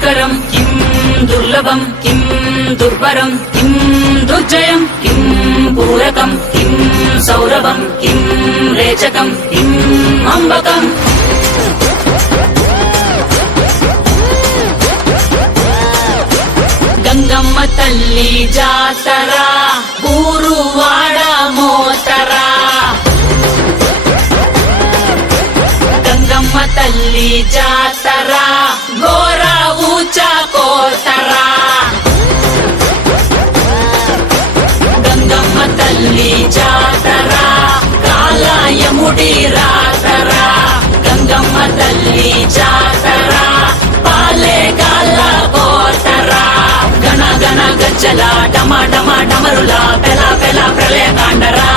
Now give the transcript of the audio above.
దుష్కరం కిం దుర్లభం కిం దుర్భరం కిం దుర్జయం కిం పూరకం కిం సౌరభం కిం రేచకం కిం అంబకం. గంగమ్మ తల్లి జాతర ఊరువాడ మోతరా. గంగమ్మ తల్లి జాతర ఘోర ఊచ కోతరా. గంగమ్మ తల్లి జాతర కాలయముడి రాతరా. గంగమ్మ తల్లి జాతర పాలే గాల కోతరా. గణ గణ గజ్జల డమ డమ డమరుల పెల పెల ప్రళయ కాండరా.